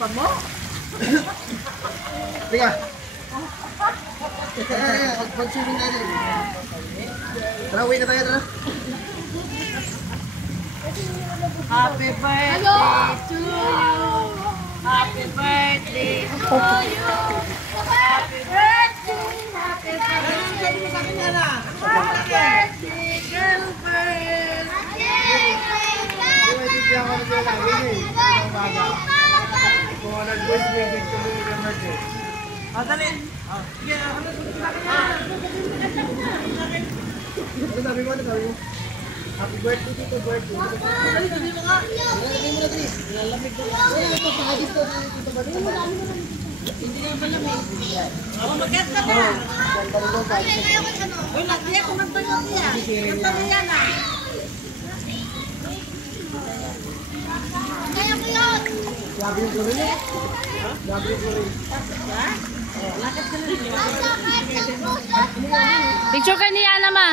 Pag mo? Tiga. Pag-swimming tayo dito. Tara, uwi na tayo, tara. Happy birthday to you. Happy birthday to you. Happy birthday. Happy birthday. Happy birthday, girlfriend. Kung ano nag-voice message ko mo yung birthday. Dali. Sige, Ano sabi mo? Ano sabi mo? Happy birthday dito, birthday. dali, dali mo nga. Ilalagay mo na dito. Nilalamig ko. Ito, pakagis ko. Dito ba dito? Hindi naman malamig. Ako magkanta ka. Ganda rin daw, pakagis ko. Uy, lagi ako nagtanong niya. Kanta mo yan ah. Grabe yung gulay niya. Grabe yung gulay. Lakad ka na rin. Picture ka niya, Ana, ma.